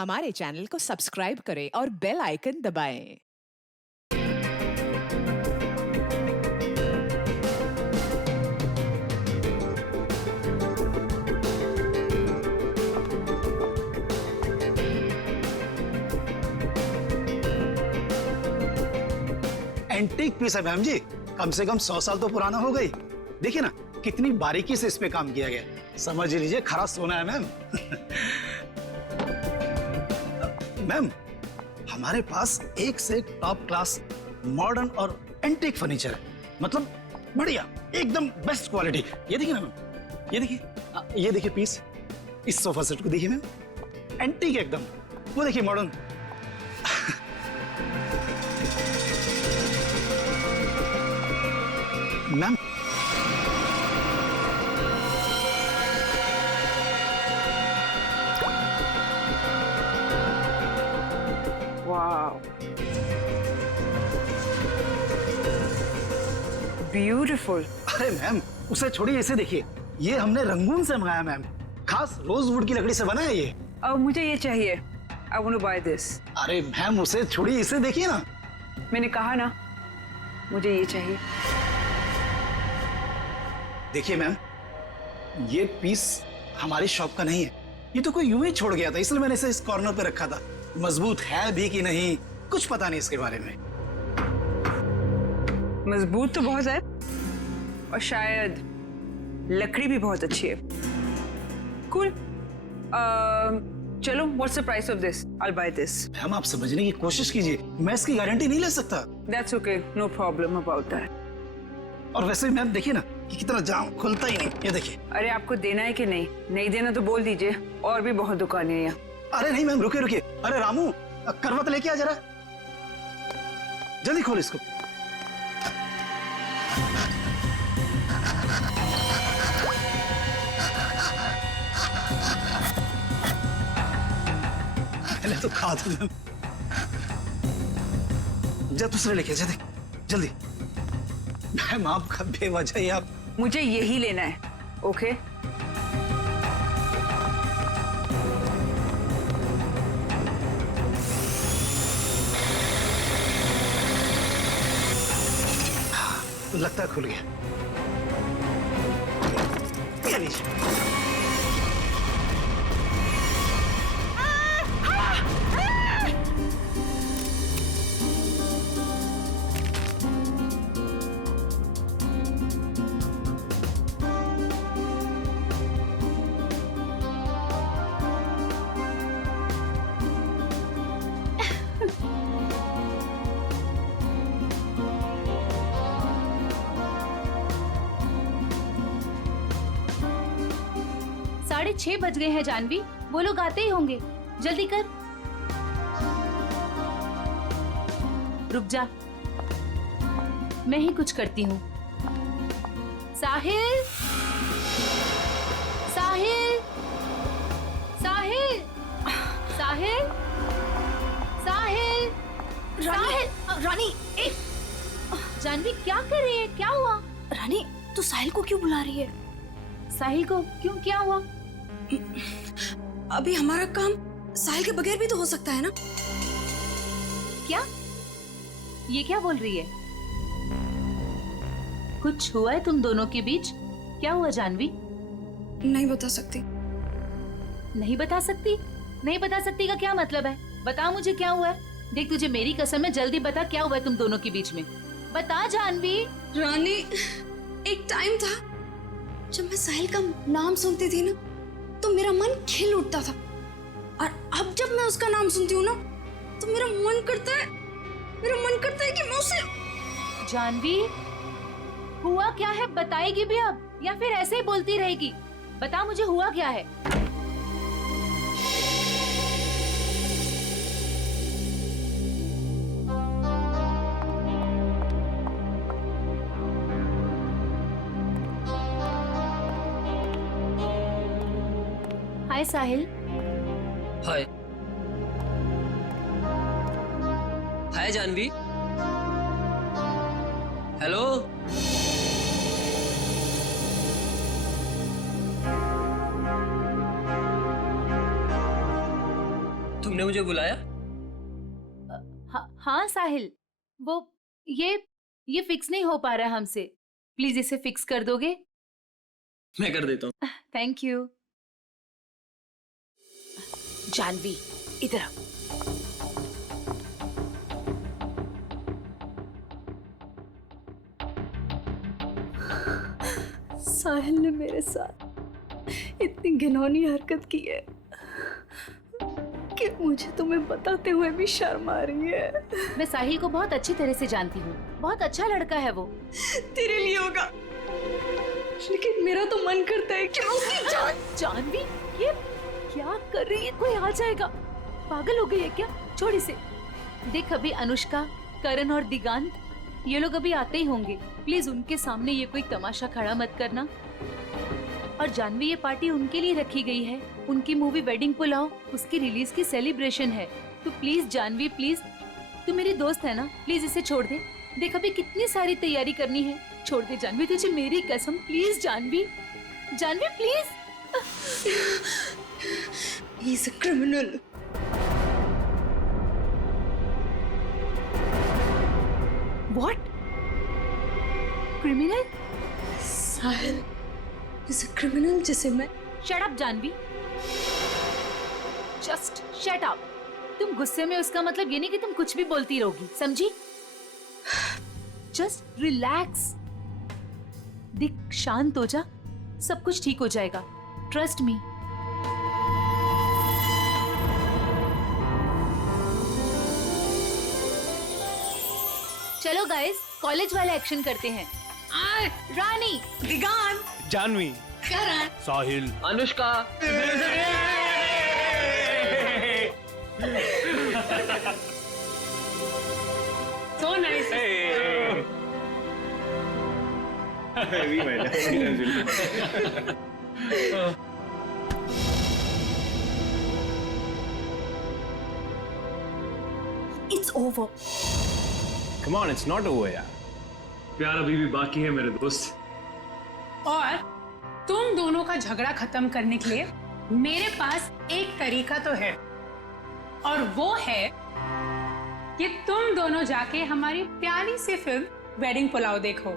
हमारे चैनल को सब्सक्राइब करें और बेल आइकन दबाएं। एंटीक पीस है मैम जी, कम से कम 100 साल तो पुराना हो गई। देखिए ना कितनी बारीकी से इस पे काम किया गया, समझ लीजिए खरा सोना है मैम। मैम हमारे पास एक से एक टॉप क्लास मॉडर्न और एंटीक फर्नीचर है, मतलब बढ़िया एकदम बेस्ट क्वालिटी। ये देखिए ना मैम, ये देखिए पीस, इस सोफा सेट को देखिए मैम, एंटीक एकदम। वो देखिए मॉडर्न। Ma'am wow, beautiful. अरे मैम उसे छोड़िए, इसे देखिए, ये हमने रंगून से मंगाया मैम, खास रोजवुड की लकड़ी से बना है ये। अब मुझे ये चाहिए, I want to buy this. अरे मैम उसे छोड़िए, इसे देखिए ना। मैंने कहा ना मुझे ये चाहिए। देखिए मैम, ये पीस हमारी शॉप का नहीं है, ये तो कोई यूं ही छोड़ गया था, इसलिए मैंने इसे इस कॉर्नर पे रखा था। मजबूत है भी कि नहीं कुछ पता नहीं इसके बारे में। मजबूत तो बहुत है और शायद लकड़ी भी बहुत अच्छी है। कूल। चलो, what's the price of this? I buy this. Ma'am आप समझने की कोशिश कीजिए, मैं इसकी गारंटी नहीं ले सकता। That's okay, no problem about that. और वैसे भी मैम देखिए ना कि कितना जाम खुलता ही नहीं, ये देखिए। अरे आपको देना है कि नहीं? नहीं देना तो बोल दीजिए, और भी बहुत दुकानें हैं यहाँ। अरे नहीं मैम, रुकिए रुकिए। अरे रामू, करवत लेके आ जरा, जल्दी खोल इसको। मैंने तो कहा था मैम, जा दूसरे लेके जा, देख जल्दी। मैम आपका बेवजह ही आप। मुझे यही लेना है, ओके? लगता है खुल गया, ये लीजिए। साढ़े 6 बज गए हैं जानवी, वो लोग आते ही होंगे, जल्दी कर। रुक जा, मैं ही कुछ करती हूँ। साहिल, साहिल, साहिल, साहिल, साहिल, साहिल। रानी, जानवी क्या कर रही है? क्या हुआ? रानी तू साहिल को क्यों बुला रही है? साहिल को क्यों? क्या हुआ? अभी हमारा काम साहिल के बगैर भी तो हो सकता है ना? क्या? ये क्या बोल रही है? कुछ हुआ है तुम दोनों के बीच? क्या हुआ जानवी? नहीं बता सकती। नहीं बता सकती? नहीं बता सकती का क्या मतलब है? बता मुझे क्या हुआ है। देख तुझे मेरी कसम है, जल्दी बता क्या हुआ है तुम दोनों के बीच में। बता जानवी। रानी, एक टाइम था जब मैं साहिल का नाम सुनती थी ना तो मेरा मन खिल उठता था, और अब जब मैं उसका नाम सुनती हूँ ना तो मेरा मन करता है कि मैं उसे। जानवी, हुआ क्या है? बताएगी भी अब या फिर ऐसे ही बोलती रहेगी? बता मुझे हुआ क्या है। हाय साहिल। हाय। हाय जानवी। हेलो। तुमने मुझे बुलाया? हाँ साहिल, वो ये फिक्स नहीं हो पा रहा है हमसे। प्लीज इसे फिक्स कर दोगे? मैं कर देता हूँ। Thank you. जानवी इधर आओ। साहिल ने मेरे साथ इतनी घिनौनी हरकत की है कि मुझे तुम्हें बताते हुए भी शर्म आ रही है। मैं साहिल को बहुत अच्छी तरह से जानती हूँ, बहुत अच्छा लड़का है वो। तेरे लिए होगा, लेकिन मेरा तो मन करता है कि मैं उसकी जानवी, ये क्या कर रही है? कोई आ जाएगा। पागल हो गई है क्या? छोड़ इसे। देख, अभी अनुष्का, करण और दिगांत ये लोग अभी आते ही होंगे। प्लीज उनके सामने ये कोई तमाशा खड़ा मत करना। और जानवी, ये पार्टी उनके लिए रखी गई है। उनकी मूवी वेडिंग पुलाव, उसकी रिलीज की सेलिब्रेशन है। तो प्लीज जानवी, प्लीज, तू मेरी दोस्त है ना, प्लीज इसे छोड़ दे। देख, अभी कितनी सारी तैयारी करनी है। छोड़ दे जानवी, तुझे मेरी कसम। Please Janvi, Janvi please. He's a criminal. What? Criminal? Sahil is a criminal जिसे मैं Shut up, Janvi. Just shut up। तुम गुस्से में उसका मतलब ये नहीं कि तुम कुछ भी बोलती रहोगी, समझी? Just relax। दिख, शांत हो जा, सब कुछ ठीक हो जाएगा। Trust me। चलो गाइस, कॉलेज वाला एक्शन करते हैं। रानी, दिगांत, जानवी, करण, साहिल, Anushka. So nice. it's over. come on, it's not over यार। प्यार अभी भी बाकी है मेरे दोस्त। और तुम दोनों का झगड़ा खत्म करने के लिए मेरे पास एक तरीका तो है, और वो है कि तुम दोनों जाके हमारी प्यारी सी फिल्म वेडिंग पुलाव देखो,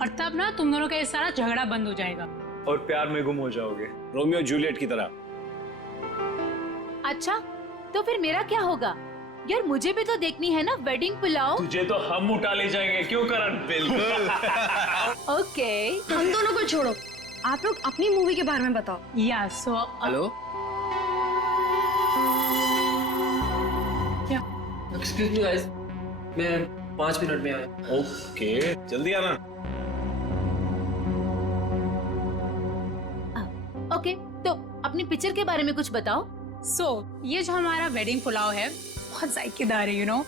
और तब ना तुम दोनों का ये सारा झगड़ा बंद हो जाएगा। और प्यार में गुम हो जाओगे, रोमियो जूलियट की तरह। अच्छा, तो फिर मेरा क्या होगा? यार, मुझे भी तो देखनी है ना वेडिंग पुलाव। तुझे तो हम उठा ले जाएंगे, क्यों करण? बिल्कुल। ओके। हम दोनों को छोड़ो, आप लोग अपनी मूवी के बारे में बताओ। या सो हेलो, क्या? एक्सक्यूज मी गाइस, मैं 5 मिनट में आया। ओके, जल्दी आना। ओके, तो अपनी पिक्चर के बारे में कुछ बताओ। ये जो हमारा वेडिंग पुलाव है बहुत जायकेदार है, यू नो,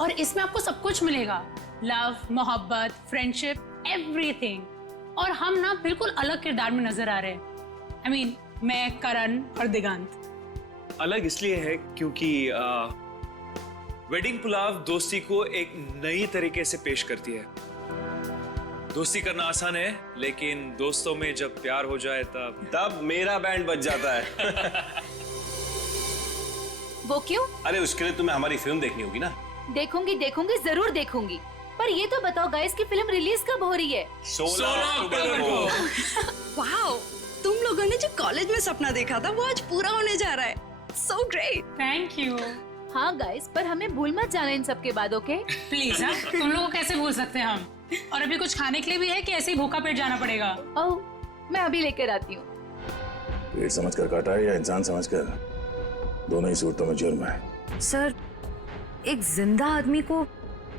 और इसमें आपको सब कुछ मिलेगा। लव, मोहब्बत, फ्रेंडशिप, एवरीथिंग। और हम ना बिल्कुल अलग किरदार में नजर आ रहे हैं। I mean, मैं, करण और दिगांत। अलग इसलिए है क्योंकि वेडिंग पुलाव दोस्ती को एक नई तरीके से पेश करती है। दोस्ती करना आसान है, लेकिन दोस्तों में जब प्यार हो जाए तब मेरा बैंड बज जाता है। वो क्यों? अरे उसके लिए तुम्हें हमारी फिल्म देखनी होगी ना। देखूंगी, जरूर देखूंगी। पर ये तो बताओ गाइस कि फिल्म रिलीज कब हो रही है? 16 अक्टूबर को। वाओ, तुम लोगों ने जो कॉलेज में सपना देखा था वो आज पूरा होने जा रहा है। So great। Thank you. हाँ गाइस, पर हमें भूल मत जाना इन सब के बाद, ओके? प्लीज, हाँ, तुम लोगों को कैसे भूल सकते हैं हम? और अभी कुछ खाने के लिए भी है कि ऐसे ही भूखा पेट जाना पड़ेगा? ओह, मैं अभी लेकर आती हूँ। पेट समझकर काटा है या इंसान समझकर, दोनों ही सूरतों में जुर्म है। सर, एक जिंदा आदमी को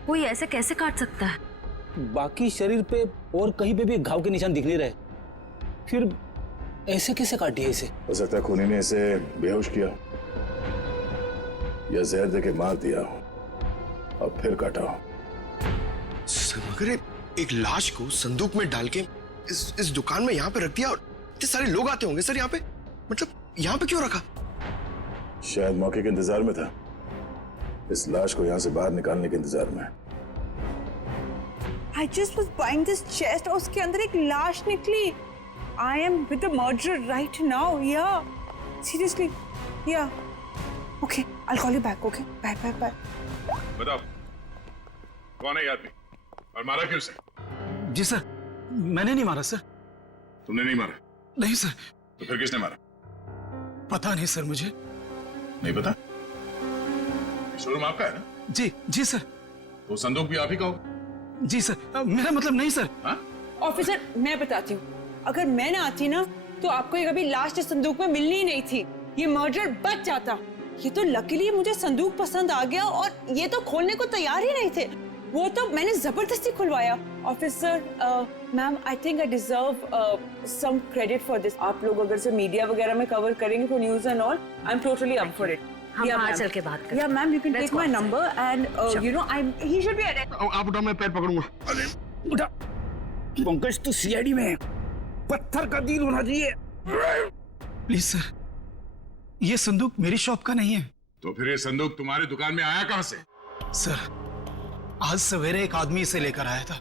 कोई ऐसे कैसे काट सकता है? बाकी शरीर पे और कहीं पे भी घाव के निशान दिख नहीं रहे, फिर ऐसे कैसे काटी है इसे? हो सकता है खूनी ने इसे बेहोश किया या जहर देके मार दिया और फिर काटा हो। सर, मगर एक लाश को संदूक में डाल के इस दुकान में यहाँ पे रख दिया, और इतने सारे लोग आते होंगे सर यहाँ पे, मतलब यहाँ पे क्यों रखा? शायद मौके के इंतजार में था, इस लाश को यहाँ से बाहर निकालने के इंतजार में। I just was buying this chest और उसके अंदर एक लाश निकली। I am with the murderer right now, yeah. Seriously, yeah. Okay I call you back okay bye bye bye. बताओ कौन है ये आदमी और मारा क्यों उसे? जी सर, मैंने नहीं मारा सर। तुमने नहीं मारा? नहीं सर। तो फिर किसने मारा? पता नहीं सर, मुझे नहीं पता? शोरूम आपका है ना? जी जी सर। वो संदूक भी आप ही का होगा? जी सर, मेरा मतलब नहीं सर। हाँ? ऑफिसर मैं बताती हूँ, अगर मैं ना आती ना तो आपको ये कभी लास्ट संदूक में मिलनी ही नहीं थी, ये मर्डर बच जाता। ये तो लकीली मुझे संदूक पसंद आ गया और ये तो खोलने को तैयार ही नहीं थे, वो तो मैंने जबरदस्ती खुलवाया। Officer ma'am I think I deserve some credit for this. आप लोग अगर से मीडिया वगैरह में कवर करेंगे for news and all, I am totally up for it. हम बाहर चल के बात करें। या ma'am you can take my number and you know I he should be arrested. आप उठाओ, मैं पैर पकड़ूंगा। अरे उठा। पंकज तो सीआईडी में है, पत्थर का दिल होना चाहिए। प्लीज सर, ये संदूक मेरी शॉप का नहीं है। तो फिर ये संदूक तुम्हारी दुकान में आया कहां से? सर, आज सवेरे एक आदमी इसे लेकर आया था।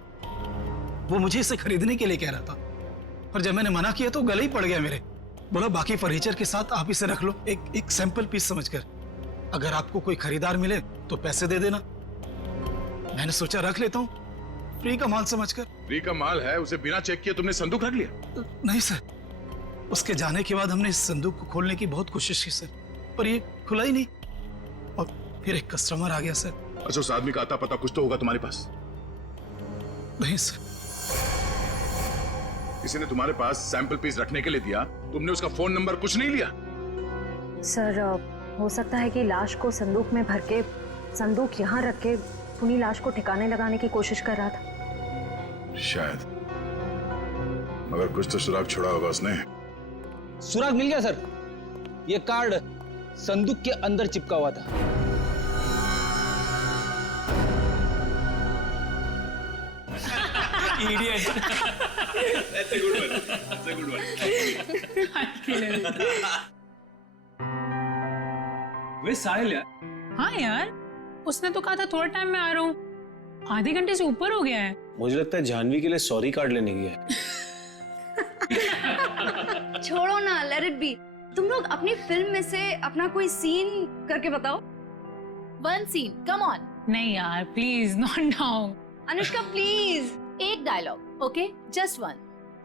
वो मुझे इसे खरीदने के लिए कह रहा था, पर जब मैंने मना किया तो गले ही पड़ गया मेरे। बोला बाकी फर्नीचर के साथ आप इसे रख लो, एक सैंपल पीस समझकर। अगर आपको कोई खरीदार मिले तो पैसे दे देना। मैंने सोचा रख लेता हूँ, फ्री का माल समझकर। फ्री का माल है, उसे बिना चेक किए तुमने संदूक रख लिया? नहीं सर, उसके जाने के बाद हमने इस संदूक को खोलने की बहुत कोशिश की सर, पर ये खुला ही नहीं। और फिर एक कस्टमर आ गया सर। अच्छा, उस आदमी का आता पता कुछ तो होगा तुम्हारे पास? नहीं सर। किसी ने तुम्हारे पास सैंपल पीस रखने के लिए दिया, तुमने उसका फोन नंबर कुछ नहीं लिया? सर हो सकता है कि लाश को संदूक में भर के संदूक यहाँ रख के खूनी लाश को ठिकाने लगाने की कोशिश कर रहा था। शायद, मगर कुछ तो सुराग छोड़ा होगा उसने। सुराग मिल गया सर, ये कार्ड संदूक के अंदर चिपका हुआ था। Idiot. That's a good one. That's a good one. वे साहिल यार। हाँ यार, उसने तो कहा था थोड़ा टाइम में आ रहा हूँ, आधे घंटे से ऊपर हो गया है। मुझे लगता है जानवी के लिए सॉरी कार्ड लेने गया है। छोड़ो ना, लेट इट बी। तुम लोग अपनी फिल्म में से अपना कोई सीन करके बताओ। One scene, come on. नहीं यार please, not now. Anushka please. एक डायलॉग, ओके, जस्ट वन।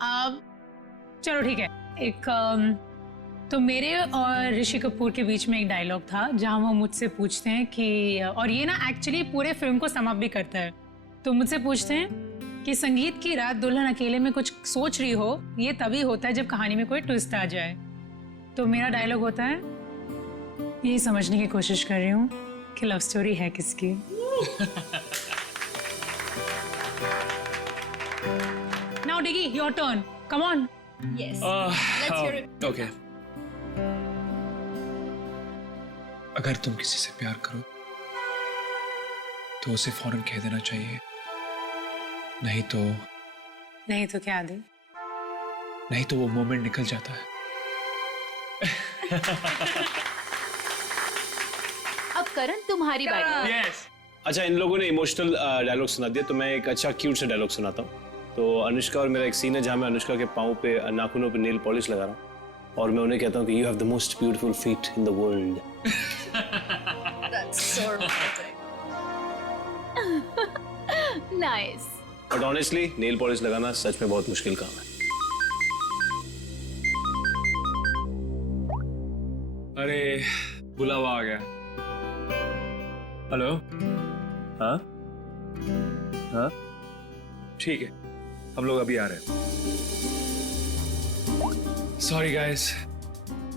अब चलो ठीक है, एक तो मेरे और ऋषि कपूर के बीच में एक डायलॉग था जहाँ वो मुझसे पूछते हैं कि, और ये ना एक्चुअली पूरे फिल्म को सम अप भी करता है। तो मुझसे पूछते हैं कि संगीत की रात दुल्हन अकेले में कुछ सोच रही हो, ये तभी होता है जब कहानी में कोई ट्विस्ट आ जाए। तो मेरा डायलॉग होता है, यही समझने की कोशिश कर रही हूँ कि लव स्टोरी है किसकी। Now Diggy, your turn. Come on. Yes. Let's hear it. Okay. अगर तुम किसी से प्यार करो तो उसे फौरन कह देना चाहिए, नहीं तो क्या आदि? नहीं तो वो मोमेंट निकल जाता है। अब करण तुम्हारी बारी। Yes. अच्छा, इन लोगों ने इमोशनल डायलॉग सुना दिया, तो मैं एक अच्छा क्यूट सा डायलॉग सुनाता हूँ। तो अनुष्का और मेरा एक सीन है जहाँ मैं अनुष्का के पाँव पे, नाखूनों पे नेल पॉलिश लगा रहा हूँ और मैं उन्हें कहता हूँ कि you have the most beautiful feet in the world. That's so romantic. Nice. But honestly nail polish लगाना सच में बहुत मुश्किल काम है। अरे बुलावा आ गया। हेलो। हाँ हाँ ठीक है, हम लोग अभी आ रहे हैं। सॉरी गाइस,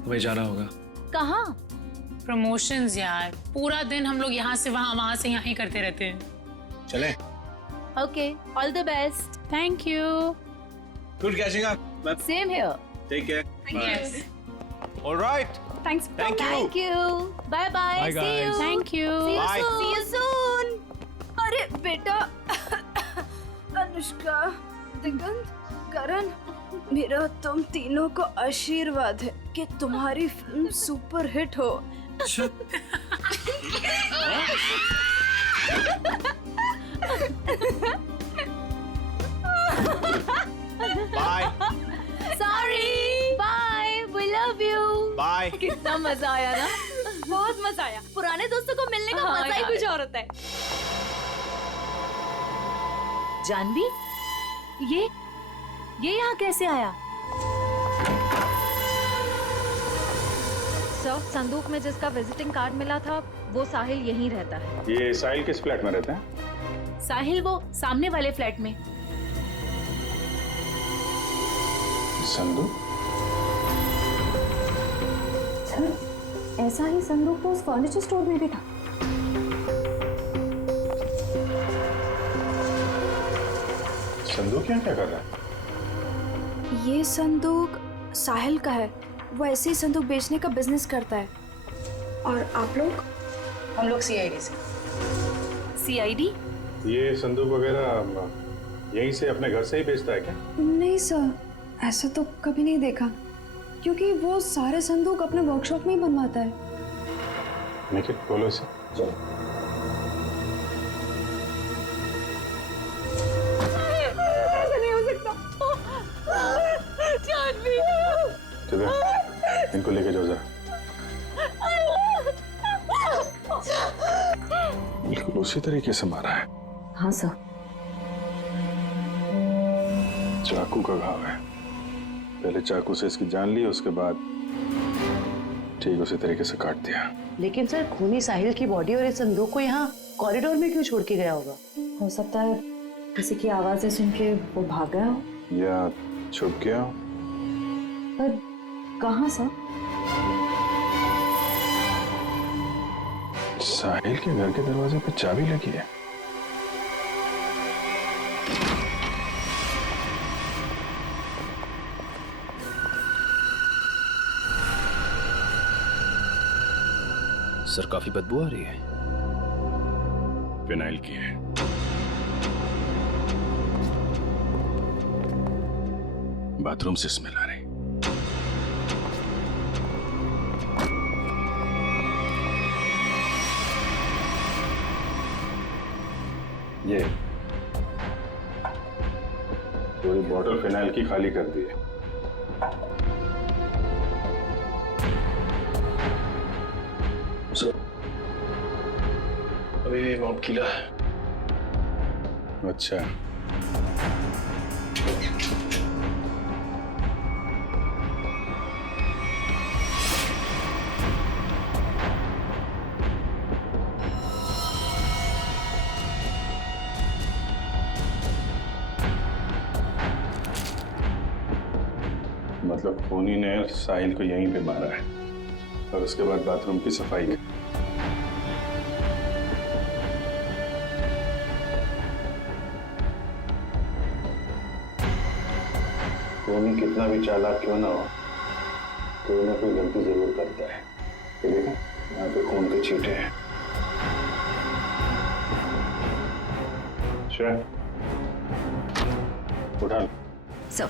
हमें जाना होगा। कहाँ? प्रमोशंस यार, पूरा दिन हम लोग यहाँ से वहाँ, वहाँ से यहाँ ही करते रहते हैं। चले? Okay, all the best. Thank you. Good catching up. Same here. Take care. Yes. Alright. Thanks. Thank you. Thank you. Bye bye. Bye, see you. guys. Thank you. Bye. See you soon. अरे बेटा, अनुष्का, दिगंत, करण, मेरा तुम तीनों को आशीर्वाद है कि तुम्हारी फिल्म सुपर हिट हो। Bye sorry. Bye, we love you. Bye. कितना मजा आया ना। बहुत मजा आया। पुराने दोस्तों को मिलने का मजा ही कुछ और होता है। जानवी, ये यहाँ कैसे आया? सर, संदूक में जिसका विजिटिंग कार्ड मिला था वो साहिल यहीं रहता है। ये साहिल किस फ्लैट में रहते हैं? साहिल वो सामने वाले फ्लैट में। संदूक? सर, ऐसा ही संदूक तो उस फर्नीचर स्टोर में भी था। संदूक यहाँ क्या कर रहा है? ये संदूक साहिल का है। वो ऐसे ही संदूक बेचने का बिजनेस करता है। और आप लोग? हम लोग सीआईडी से। सीआईडी? ये संदूक वगैरह यहीं से अपने घर से ही बेचता है क्या? नहीं सर, ऐसा तो कभी नहीं देखा, क्योंकि वो सारे संदूक अपने वर्कशॉप में ही बनवाता है। निखिल, बोलो इसे। ऐसा नहीं हो सकता। जानवी, इनको लेके जाओ जरा। बिल्कुल उसी तरीके से मारा है। हाँ सर। चाकू का घाव है। पहले चाकू से इसकी जान ली, उसके बाद ठीक उसी तरीके से काट दिया। लेकिन सर, खूनी साहिल की बॉडी और इस संदूक को यहाँ कॉरिडोर में क्यों छोड़ के गया होगा? हो सकता है किसी की आवाजें सुन के वो भाग गया हो, या छुप गया हो। पर कहाँ सर? साहिल के घर के दरवाजे पे चाबी लगी है। सर, काफी बदबू आ रही है। फिनाइल की है। बाथरूम से स्मेल आ रही। ये पूरी बॉटल फिनाइल की खाली कर दी है। अभी मॉब किला है। अच्छा, मतलब खूनी ने साहिल को यहीं पे मारा है और उसके बाद बाथरूम की सफाई की। खूनी कितना भी चालाक क्यों ना हो, कोई ना कोई गलती जरूर करता है। ये देखो, यहाँ पे खून के छींटे हैं। उठा लो। सर,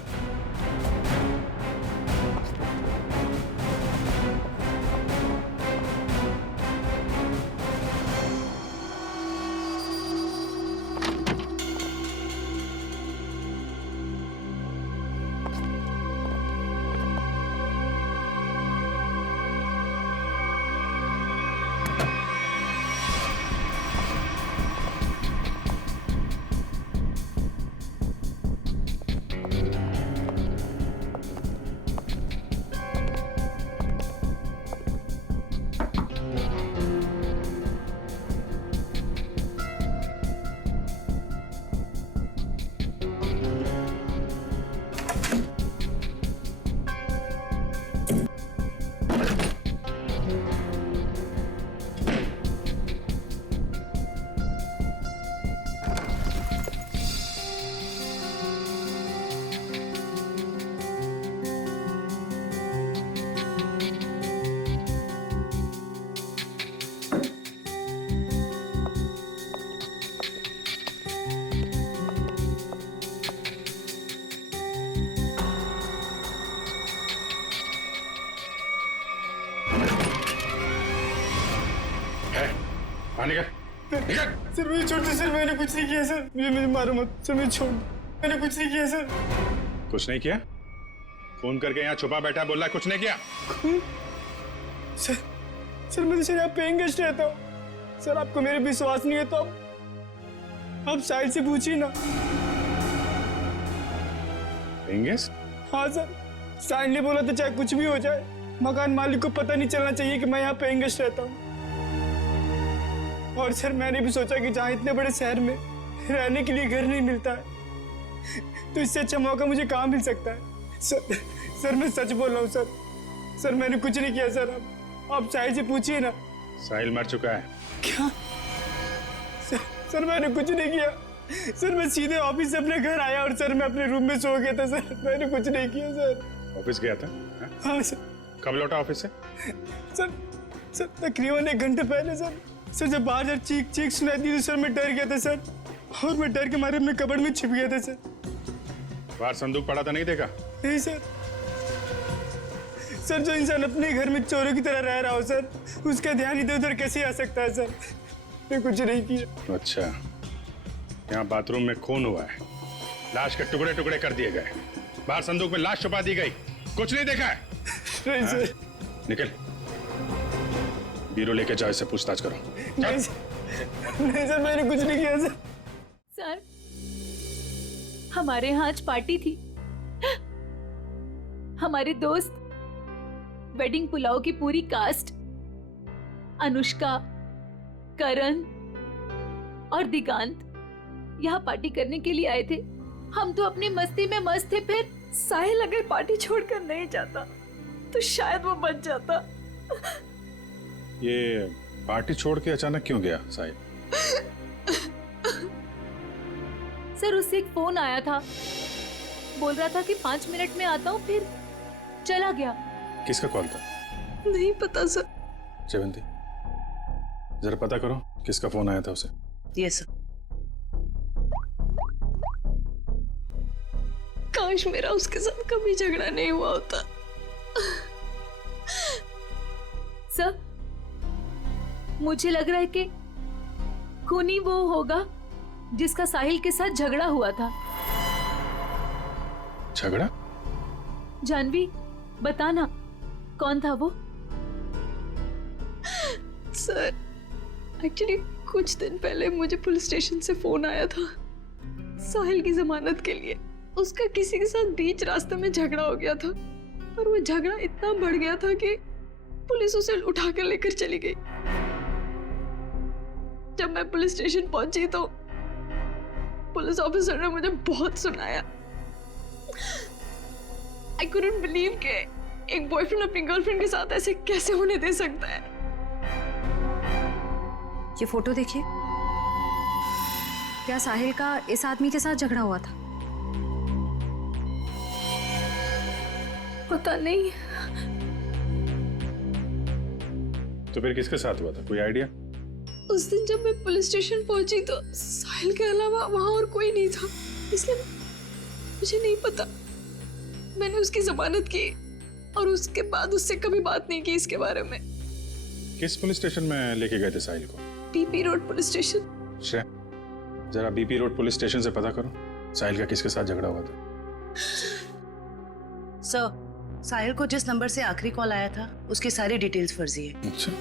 सर मुझे छोड़ दो सर, मैंने कुछ नहीं किया सर, मुझे मारो मत सर, मुझे छोड़ दो, मैंने कुछ नहीं किया सर। कुछ नहीं किया? फोन करके यहाँ छुपा बैठा बोला कुछ नहीं किया? सर सर मैं तो सर यहाँ पेइंग गेस्ट रहता हूँ। सर आपको मेरे विश्वास नहीं है तो आप साहिल से पूछिए ना। Paying guest? हाँ सर, साहिल ने बोला था चाहे कुछ भी हो जाए मकान मालिक को पता नहीं चलना चाहिए कि मैं यहाँ पेइंग गेस्ट रहता हूँ। और सर मैंने भी सोचा कि जहाँ इतने बड़े शहर में रहने के लिए घर नहीं मिलता है तो इससे अच्छा मौका मुझे कहाँ मिल सकता है। सर मैं सच बोल रहा हूँ सर। सर मैंने कुछ नहीं किया सर। आप साहिल से पूछिए ना। साहिल मर चुका है। क्या? सर मैंने कुछ नहीं किया सर। मैं सीधे ऑफिस से अपने घर आया और सर मैं अपने रूम में सो गया था सर। मैंने कुछ नहीं किया सर। ऑफिस गया था? हाँ सर। कब लौटा ऑफिस से? सर तकरीबन 1 घंटे पहले सर। सर जब बाहर चीख सुनाई दी तो सर मैं डर गया था सर। और मैं डर के मारे अपने कबर्ड में छिप गया था सर। बाहर संदूक पड़ा था, नहीं देखा? नहीं सर। सर जो इंसान अपने घर में चोरों की तरह रह रहा हो सर उसका ध्यान इधर उधर कैसे आ सकता है सर। मैं कुछ नहीं किया। अच्छा, यहाँ बाथरूम में खून हुआ है, लाश के टुकड़े टुकड़े कर दिए गए, बाहर संदूक में लाश छुपा दी गई, कुछ नहीं देखा है? नहीं सर। निकल, बीरो लेके जाओ, इससे पूछताछ करो। नहीं सर मैंने कुछ नहीं किया सर। सर हमारे यहाँ आज पार्टी थी। हमारे दोस्त वेडिंग पुलाव की पूरी कास्ट अनुष्का, करण और दिगांत यहाँ पार्टी करने के लिए आए थे। हम तो अपनी मस्ती में मस्त थे। फिर साहिल अगर पार्टी छोड़कर नहीं जाता तो शायद वो बच जाता। ये पार्टी छोड़ के अचानक क्यों गया साहिल? सर उससे एक फोन आया था, बोल रहा था कि 5 मिनट में आता हूँ, फिर चला गया। किसका कॉल था? नहीं पता सर। जयवंती जरा पता करो किसका फोन आया था उसे। Yes sir. काश मेरा उसके साथ कभी झगड़ा नहीं हुआ होता। सर मुझे लग रहा है कि खूनी वो होगा जिसका साहिल के साथ झगड़ा हुआ था। झगड़ा? जानवी बताना कौन था वो? सर एक्चुअली कुछ दिन पहले मुझे पुलिस स्टेशन से फोन आया था साहिल की जमानत के लिए। उसका किसी के साथ बीच रास्ते में झगड़ा हो गया था और वो झगड़ा इतना बढ़ गया था कि पुलिस उसे उठाकर लेकर चली गई। जब मैं पुलिस स्टेशन पहुंची तो पुलिस ऑफिसर ने मुझे बहुत सुनाया। I couldn't believe कि एक बॉयफ्रेंड अपनी गर्लफ्रेंड के साथ ऐसे कैसे होने दे सकता है। ये फोटो देखिए, क्या साहिल का इस आदमी के साथ झगड़ा हुआ था? पता नहीं। तो फिर किसके साथ हुआ था, कोई आइडिया? उस दिन जब मैं पुलिस स्टेशन पहुंची तो साहिल के अलावा वहां और कोई नहीं था, इसलिए मुझे नहीं पता। मैंने उसकी जमानत की और उसके बाद उससे कभी बात नहीं की इसके बारे में। किस पुलिस स्टेशन में लेके गए थे साहिल को? BP road police station. जरा बीपी रोड पुलिस स्टेशन से पता करो साहिल का किसके साथ झगड़ा हुआ था। सर साहिल को जिस नंबर से आखिरी कॉल आया था उसकी सारी डिटेल्स फर्जी है। अच्छा,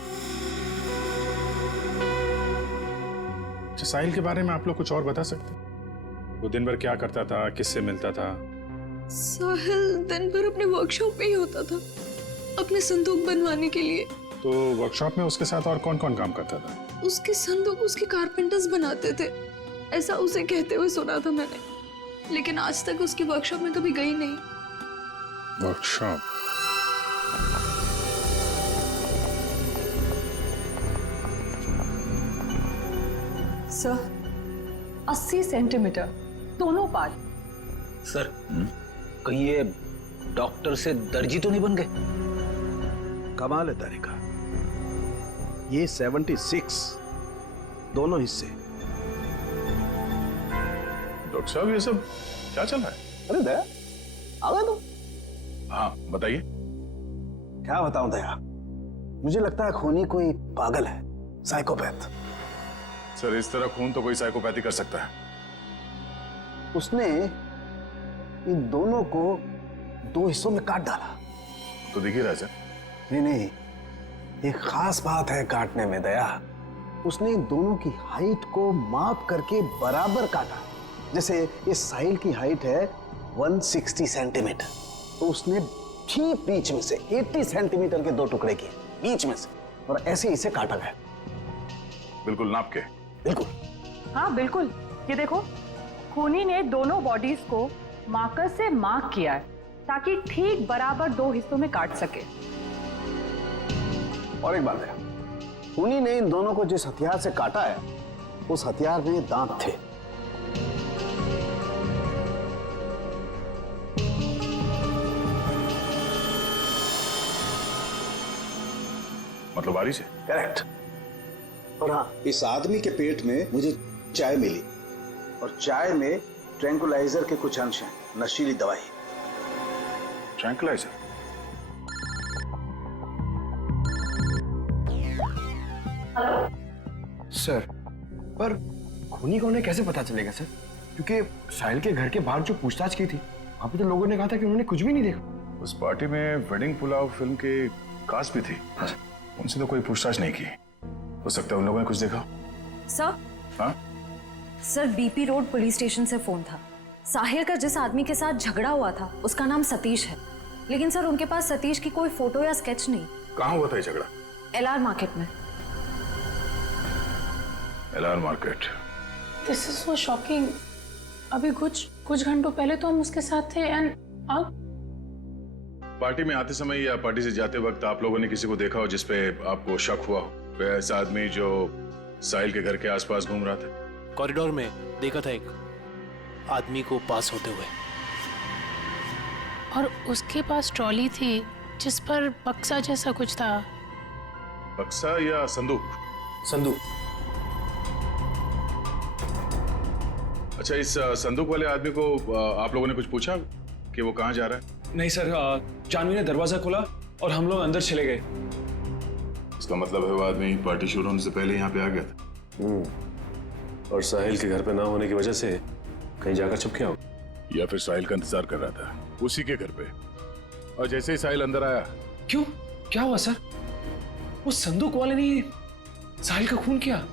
साहिल के बारे में आप लोग कुछ और बता सकते हैं? वो दिन भर क्या करता था, किससे मिलता था? साहिल दिन भर अपने वर्कशॉप में ही होता था अपने संदूक बनवाने के लिए। तो वर्कशॉप में उसके साथ और कौन कौन काम करता था? उसके संदूक उसके कारपेंटर्स बनाते थे, ऐसा उसे कहते हुए सुना था मैंने, लेकिन आज तक उसकी वर्कशॉप में कभी गई नहीं। वर्कशॉप? सर 80 सेंटीमीटर दोनों पार्ट। सर कहीं ये डॉक्टर से दर्जी तो नहीं बन गए? कमाल है तारिका, ये 76 दोनों हिस्से। डॉक्टर साहब ये सब क्या चल रहा है? अरे दया आ गए तो? हाँ बताइए। क्या बताऊं दया, मुझे लगता है खूनी कोई पागल है, साइकोपैथ। सर इस तरह खून तो कोई साइकोपैथी कर सकता है। उसने इन दोनों को 2 हिस्सों में काट डाला। तो दिख ही रहा है सर। नहीं, एक खास बात है काटने में दया, उसने इन दोनों की हाइट को माप करके बराबर काटा। जैसे इस साहिल की हाइट है 160 सेंटीमीटर, तो उसने ठीक बीच में से 80 सेंटीमीटर के दो टुकड़े किए बीच में से, और ऐसे इसे काटा गया। बिल्कुल नाप के? बिल्कुल। हाँ बिल्कुल, ये देखो खूनी ने दोनों बॉडीज को मार्कर से मार्क किया है ताकि ठीक बराबर दो हिस्सों में काट सके। और एक बात है, खूनी ने इन दोनों को जिस हथियार से काटा है उस हथियार में दांत थे। मतलब बारी से? करेक्ट। और हाँ, इस आदमी के पेट में मुझे चाय मिली, और चाय में ट्रैंकुलाइजर के कुछ अंश हैं, नशीली दवाई। ट्रैंकुलाइजर? सर, पर खूनी को उन्हें कैसे पता चलेगा सर? क्योंकि साहिल के घर के बाहर जो पूछताछ की थी, वहां पे तो लोगों ने कहा था कि उन्होंने कुछ भी नहीं देखा। उस पार्टी में वेडिंग पुलाव फिल्म की कास्ट भी थी। हाँ। उनसे तो कोई पूछताछ नहीं की। हो सकता है उन लोगों ने कुछ देखा। सर? हाँ? Sir, BP road police station से फोन था। साहिल का जिस आदमी के साथ झगड़ा हुआ था उसका नाम सतीश है, लेकिन सर उनके पास सतीश की कोई फोटो या स्केच नहीं। कहाँ हुआ था ये झगड़ा? LR मार्केट में। LR market? This is so shocking. अभी कुछ घंटों पहले तो हम उसके साथ थे, एंड अब पार्टी में आते समय या पार्टी से जाते वक्त आप लोगों ने किसी को देखा हो जिसपे आपको शक हुआ हो? कोई ऐसा आदमी जो साहिल के घर के आसपास घूम रहा था? कॉरिडोर में देखा था एक आदमी को पास होते हुए, और उसके पास ट्रॉली थी जिस पर बक्सा जैसा कुछ था। बक्सा या संदूक? संदूक। अच्छा, इस संदूक वाले आदमी को आप लोगों ने कुछ पूछा कि वो कहाँ जा रहा है? नहीं सर, जानवी ने दरवाजा खोला और हम लोग अंदर चले गए। इसका मतलब है वो आदमी पार्टी शुरू होने से पहले यहाँ पे आ गया था। और साहिल के घर पे ना होने की वजह से कहीं जाकर छुप गया हो, या फिर साहिल का इंतजार कर रहा था उसी के घर पे, और जैसे ही साहिल अंदर आया। क्यों, क्या हुआ सर? वो संदूक वाले ने साहिल का खून किया?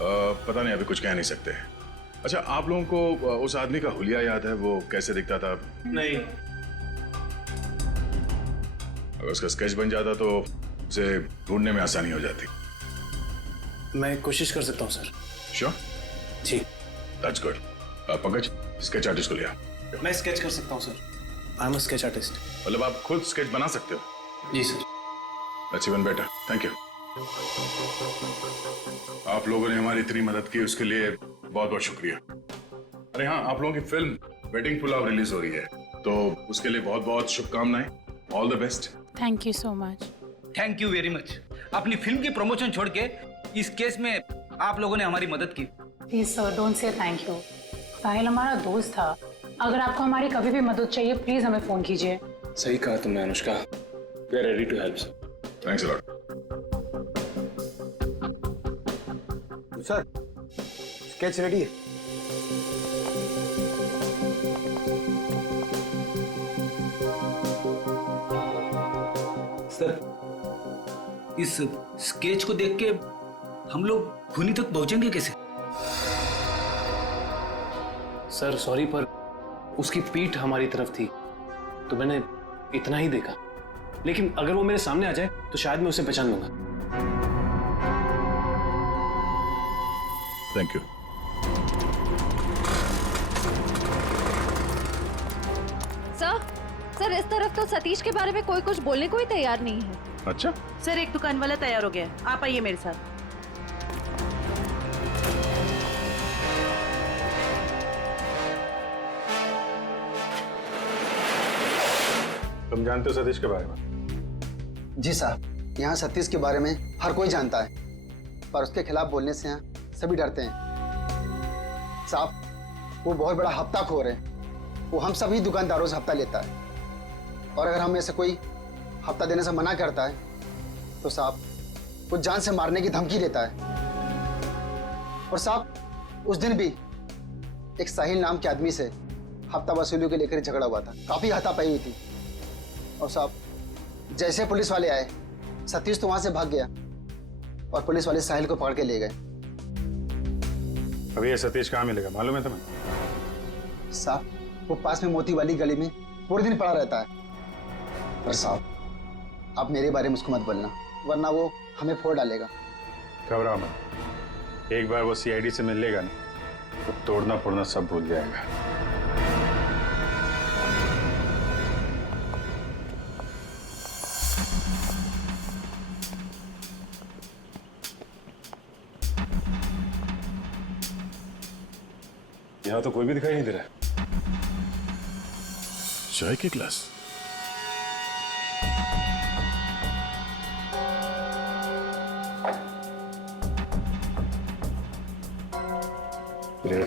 पता नहीं, अभी कुछ कह नहीं सकते। अच्छा, आप लोगों को उस आदमी का हुलिया याद है? वो कैसे दिखता था? नहीं। अगर उसका स्केच बन जाता तो उसे ढूंढने में आसानी हो जाती। मैं कोशिश कर सकता हूँ सर। श्योर? जी। That's good. Pankaj, sketch artist को लिया। मैं स्केच कर सकता हूँ sir. I am a sketch artist. मतलब आप खुद स्केच बना सकते हो? जी sir. That's even better, thank you. आप लोगों ने हमारी इतनी मदद की, उसके लिए बहुत बहुत शुक्रिया। अरे हाँ, आप लोगों की फिल्म वेडिंग पुलाव रिलीज हो रही है, तो उसके लिए बहुत बहुत शुभकामनाएं। All the best. Thank you so much. Thank you very much. अपनी फिल्म की प्रमोशन छोड़ के इस केस में आप लोगों ने हमारी मदद की। Please sir, don't say thank you. Sahil हमारा दोस्त था। अगर आपको हमारी कभी भी मदद चाहिए प्लीज हमें फोन कीजिए। सही कहा तुमने Anushka, we are ready to help sir. Thanks a lot. Sir, sketch ready है। सर, इस स्केच को देख के हम लोग खूनी तक पहुंचेंगे कैसे? सर सॉरी, पर उसकी पीठ हमारी तरफ थी तो मैंने इतना ही देखा, लेकिन अगर वो मेरे सामने आ जाए तो शायद मैं उसे पहचान लूंगा। Thank you. सर, इस तरफ तो सतीश के बारे में कोई कुछ बोलने को ही तैयार नहीं है। अच्छा सर, एक दुकान वाला तैयार हो गया, आप आइए मेरे साथ। तुम जानते हो सतीश के बारे में? जी साहब, यहाँ सतीश के बारे में हर कोई जानता है, पर उसके खिलाफ बोलने से यहाँ सभी डरते हैं। साहब, वो बहुत बड़ा हफ्ताखोर है। वो हम सभी दुकानदारों से हफ्ता लेता है, और अगर हम में से कोई हफ्ता देने से मना करता है तो साहब वो जान से मारने की धमकी देता है। और साहब, उस दिन भी एक साहिल नाम के आदमी से हफ्ता वसूली को लेकर झगड़ा हुआ था, काफी हाथापाई हुई थी। और साहब, जैसे पुलिस वाले आए सतीश तो वहां से भाग गया और पुलिस वाले साहिल को पकड़ के ले गए। अभी ये सतीश कहाँ मिलेगा मालूम है तुम्हें? साहब, वो पास में मोती वाली गली में पूरे दिन पड़ा रहता है। पर साहब, आप मेरे बारे में उसको मत बोलना, वरना वो हमें फोड़ डालेगा। घबराओ मत, एक बार वो सीआईडी से मिल लेगा ना तो तोड़ना फोड़ना सब भूल जाएगा। यहाँ तो कोई भी दिखाई नहीं दे रहा। चाय के ग्लास,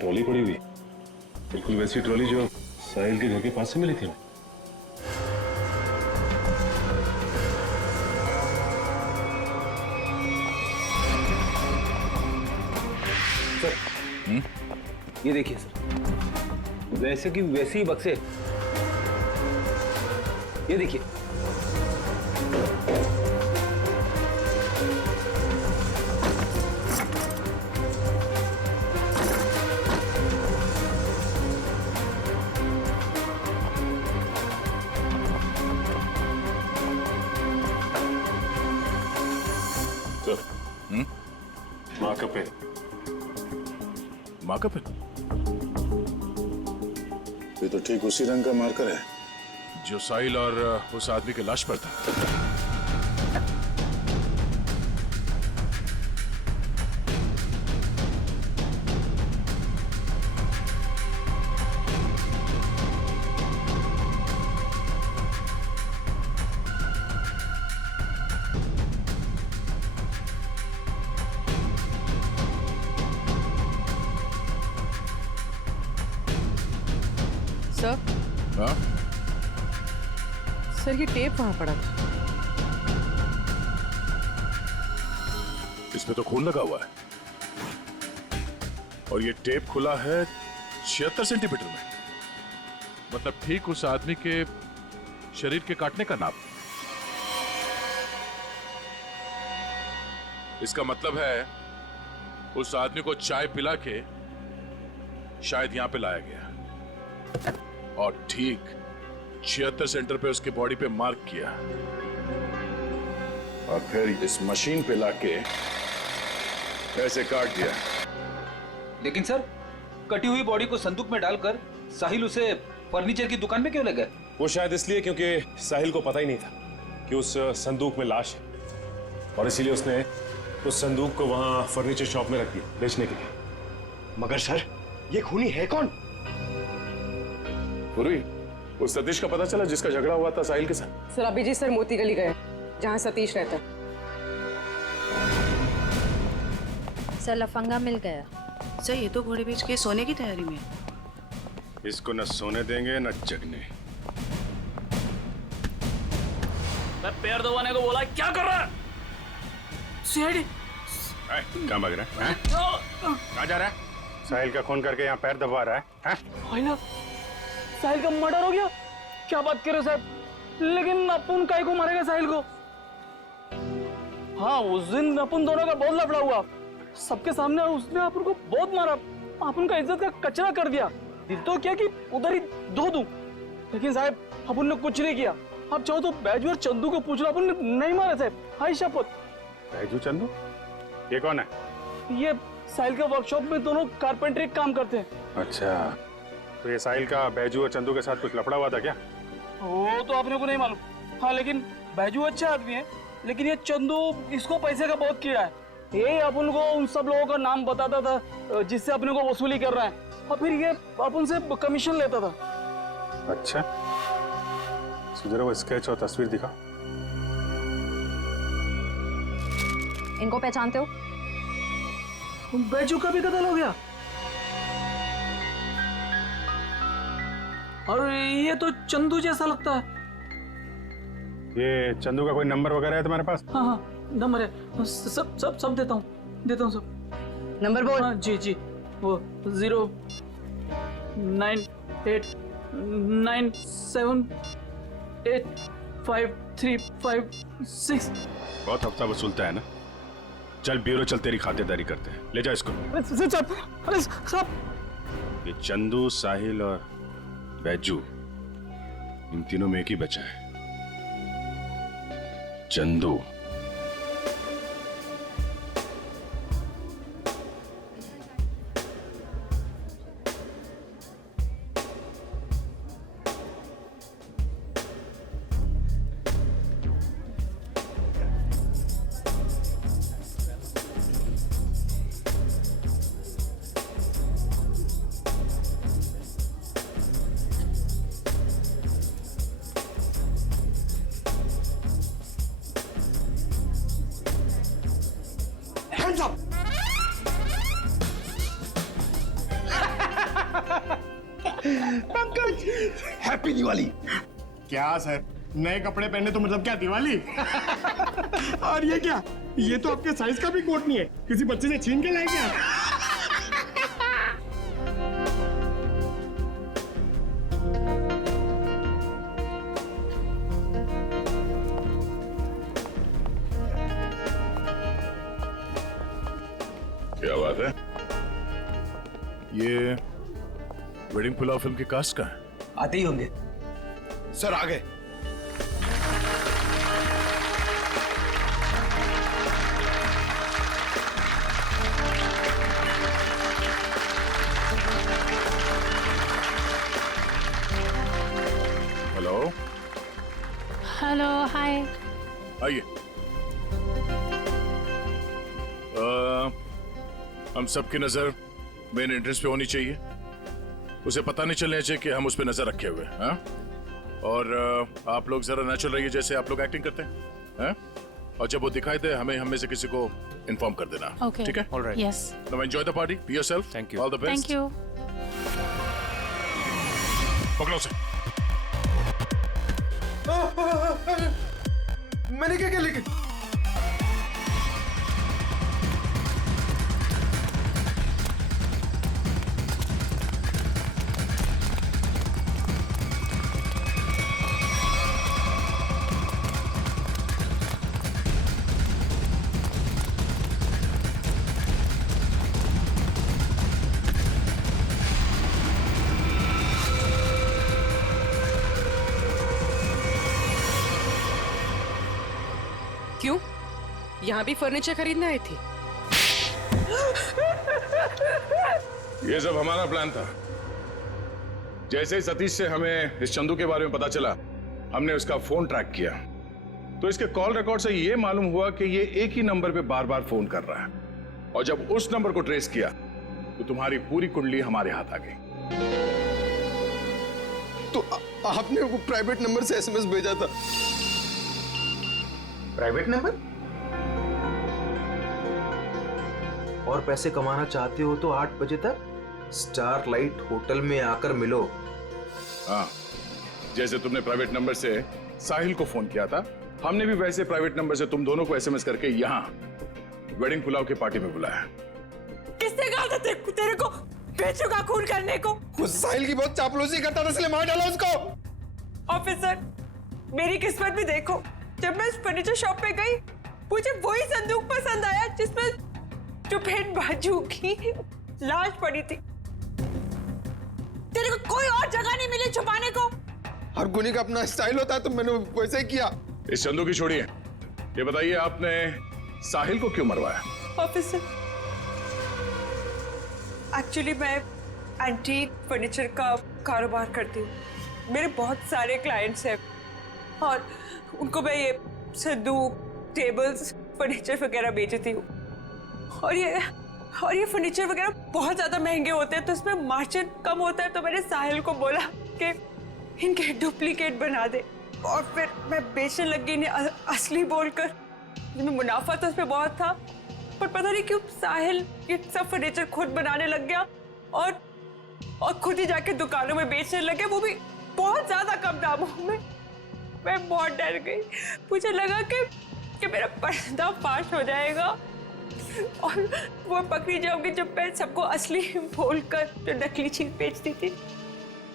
ट्रॉली पड़ी हुई, बिल्कुल वैसी ट्रॉली जो साहिल के घर के पास से मिली थी। सर, ये देखिए सर, वैसे की वैसे ही बक्से, ये देखिए। माँ का पेन, ये तो ठीक उसी रंग का मार्कर है जो साहिल और उस आदमी के लाश पर था। सर, हाँ? सर ये टेप वहां पड़ा था। इसमें तो खून लगा हुआ है और ये टेप खुला है 76 सेंटीमीटर में, मतलब ठीक उस आदमी के शरीर के काटने का नाप। इसका मतलब है उस आदमी को चाय पिला के शायद यहां पे लाया गया और ठीक 76 सेंटर पे उसके बॉडी पे मार्क किया और फिर इस मशीन पे लाके ऐसे काट दिया। लेकिन सर, कटी हुई बॉडी को संदूक में डालकर साहिल उसे फर्नीचर की दुकान में क्यों ले गए? वो शायद इसलिए क्योंकि साहिल को पता ही नहीं था कि उस संदूक में लाश है और इसीलिए उसने उस संदूक को वहां फर्नीचर शॉप में रख दिया बेचने के लिए। मगर सर, ये खूनी है कौन? पूरी, उस सतीश का पता चला जिसका झगड़ा हुआ था साहिल के साथ? सर अभी जी सर मोती गली गए जहाँ सतीश रहता है। सर लफंगा मिल गया। सर ये तो घोड़े बेच के सोने की तैयारी में है। इसको न सोने देंगे न जगने। मैं पैर दबाने को बोला, क्या कर रहा है? सीआईडी। कहाँ भाग रहा है? कहाँ जा रहा है? साहिल का खून करके यहाँ पैर दबा रहा है? भाई ना, साहिल का मर्डर हो गया। क्या बात कर रहे हो साहब? लेकिन अपन काहे को मारेगा साहिल को? हाँ, उस दिन अपन दोनों का बहुत लफड़ा हुआ, सबके सामने उसने अपन को बहुत मारा, अपन का इज्जत का कचरा कर दिया। दिल तो क्या कि उधर ही धो दूं, लेकिन साहब अपन ने कुछ नहीं किया। आप चाहो तो बैजू और चंदू को पूछ लो, अपन ने नहीं मारा साहब, हाय शपथ। बैजू चंदू? ये कौन है? ये साहिल के वर्कशॉप में दोनों कारपेंटरी काम करते हैं। अच्छा, तो ये साहिल का बैजू और चंदू के साथ कुछ लफड़ा हुआ था क्या? वो तो आपने को नहीं मालूम। हाँ, लेकिन बैजू अच्छा आदमी है, लेकिन ये चंदू इसको पैसे का बहुत कीड़ा है। ये अपन को उन सब लोगों का नाम बताता था जिससे अपने को वसूली कर रहा है, और फिर ये अपन से कमीशन लेता था। अच्छा, जरा वो स्केच और तस्वीर दिखा। इनको पहचानते हो? बैजू का भी कत्ल हो गया, और ये तो चंदू जैसा लगता है। ये चंदू का कोई नंबर वगैरह है तुम्हारे पास? हाँ हाँ, नंबर है, सब देता हूँ सब। नंबर बोल। हाँ जी जी, वो 098978536 3, 5, 6। बहुत हफ्ता वसूलता है ना। चल ब्यूरो चल, तेरी खातिरदारी करते हैं। ले जा इसको। अरे साहब, ये चंदू, साहिल और बैजू, इन तीनों में एक ही बचा है, चंदू। पंकज, हैप्पी दिवाली। क्या सर, नए कपड़े पहने तो मतलब क्या दिवाली? और ये क्या, ये तो आपके साइज का भी कोट नहीं है, किसी बच्चे से छीन के लाए क्या? क्या बात है? ये वेडिंग पुलाव फिल्म की कास्ट का है? आते ही होंगे सर। आ गए। हेलो। हेलो, हाय। आइए। हम सबकी नजर मेन एंट्रेंस पे होनी चाहिए। उसे पता नहीं चलना चाहिए कि हम उस पर नजर रखे हुए हैं। और आप लोग जरा नेचुरल रहिए, जैसे आप लोग एक्टिंग करते हैं। और जब वो दिखाई दे हमें में से किसी को इन्फॉर्म कर देना। Okay. ठीक है? All right. Yes. Now enjoy the party. Be yourself. Thank you. All the best. Thank you. पकड़ो उसे। मैंने क्या क्या लिखा? क्यों? यहाँ भी फर्नीचर खरीदने आई थी? ये सब हमारा प्लान था। जैसे ही सतीश से हमें इस चंदू के बारे में पता चला, हमने उसका फोन ट्रैक किया। तो इसके कॉल रिकॉर्ड से ये मालूम हुआ कि ये एक ही नंबर पे बार बार फोन कर रहा है। और जब उस नंबर को ट्रेस किया तो तुम्हारी पूरी कुंडली हमारे हाथ आ गई। तो आपने वो प्राइवेट नंबर से एसएमएस भेजा था? Private number? और पैसे कमाना चाहते हो तो 8 बजे तक स्टारलाइट होटल में आकर मिलो। हाँ, जैसे तुमने प्राइवेट नंबर से साहिल को फोन किया था, हमने भी वैसे प्राइवेट नंबर से तुम दोनों को एसएमएस करके यहाँ वेडिंग पुलाव की पार्टी में बुलाया। किसने कहा था तेरे को बेचू का खून करने को? वो साहिल की बहुत चापलूसी करता था, इसलिए मार डाला उसको। ऑफिसर, मेरी किस्मत भी देखो, जब मैं फर्नीचर शॉप पे गई मुझे वही संदूक पसंद आया जिसमें चुपेन बाजू की लाश पड़ी थी। तेरे को कोई और जगह नहीं मिली छुपाने को? हर गुनी का अपना स्टाइल होता है, तो मैंने वैसे ही किया। इस चंदू की छोड़िए, ये बताइए आपने साहिल को क्यों मरवाया? ऑफिसर, एक्चुअली मैं एंटीक फर्नीचर का कारोबार करती हूँ। मेरे बहुत सारे क्लाइंट्स हैं और उनको मैं ये संदूक, टेबल्स, फर्नीचर वगैरह बेचती हूँ। और ये फर्नीचर वगैरह बहुत ज़्यादा महंगे होते हैं, तो इसमें मार्जिन कम होता है। तो मैंने साहिल को बोला कि इनके डुप्लीकेट बना दे, और फिर मैं बेचने लगी इन्हें असली बोलकर। जिसमें मुनाफा तो उसमें बहुत था, पर पता नहीं क्यों साहिल ये सब फर्नीचर खुद बनाने लग गया और खुद ही जाके दुकानों में बेचने लगे, वो भी बहुत ज़्यादा कम दामों में। मैं बहुत डर गई, मुझे लगा कि मेरा पर्दाफाश हो जाएगा और वो पकड़ी जाऊंगी जब मैं सबको असली बोलकर जो नकली चीज बेचती थी।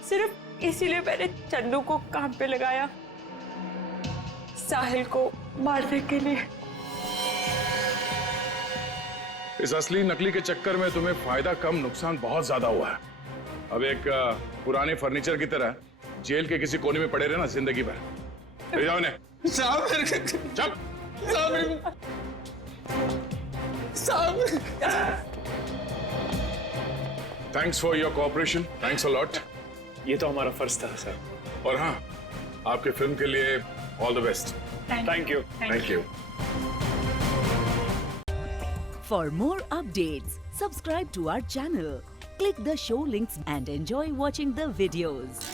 सिर्फ इसीलिए मैंने चंदू को काम पे लगाया। साहिल को मारने के लिए। इस असली नकली के चक्कर में तुम्हें फायदा कम नुकसान बहुत ज्यादा हुआ है। अब एक पुराने फर्नीचर की तरह जेल के किसी कोने में पड़े रहना जिंदगी भर। ले जाओ इन्हें। Thanks for your cooperation, thanks a lot. ये तो हमारा फर्ज था सर। और हाँ, आपके फिल्म के लिए all the best. Thank you. Thank you. For more updates, subscribe to our channel, click the show links and enjoy watching the videos.